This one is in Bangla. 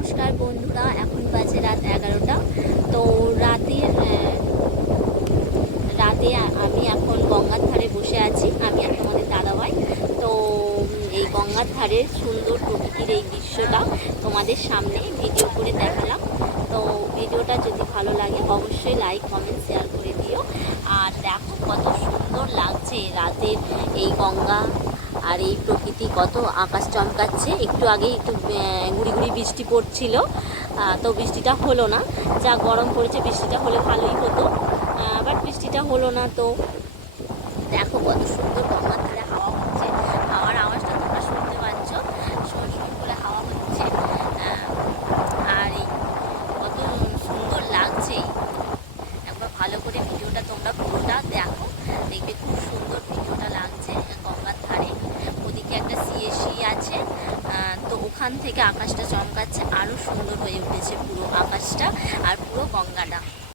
নমস্কার বন্ধুরা এখন বাজে রাত এগারোটা। তো আহ, রাতে আমি এখন গঙ্গার ধারে বসে আছি আমি আর তোমাদের দাদাভাই। তো এই গঙ্গার ধারের সুন্দর প্রকৃতির এই দৃশ্যটা তোমাদের সামনে ভিডিও করে দেখালাম। তো ভিডিওটা যদি ভালো লাগে অবশ্যই লাইক কমেন্ট শেয়ার করে দিও। আর দেখো কত সুন্দর লাগছে রাতের এই গঙ্গা আর এই প্রকৃতি কত আকাশ চমকাচ্ছে। একটু আগে একটু গুড়ি গুড়ি বৃষ্টি পড়ছিল। তো বৃষ্টিটা হলো না। যা গরম পড়েছে, বৃষ্টিটা হলে ভালোই হতো। বাট বৃষ্টিটা হলো না তো। দেখো কত সুন্দর গঙ্গার ধারে হাওয়া হচ্ছে। হাওয়ার আওয়াজটা তোমরা শুনতে পাচ্ছ। সরষে করে হাওয়া হচ্ছে। আর এই কত সুন্দর লাগছে। একবার ভালো করে ভিডিওটা তোমরা পুরোটা দেখো দেখবে খুব সুন্দর ভিডিওটা লাগছে গঙ্গার ধারে ওদিকে একটা সিএসি আছে আহ, তো ওখান থেকে আকাশটা চমকাচ্ছে আরও সুন্দর হয়ে উঠেছে পুরো আকাশটা আর পুরো গঙ্গাটা।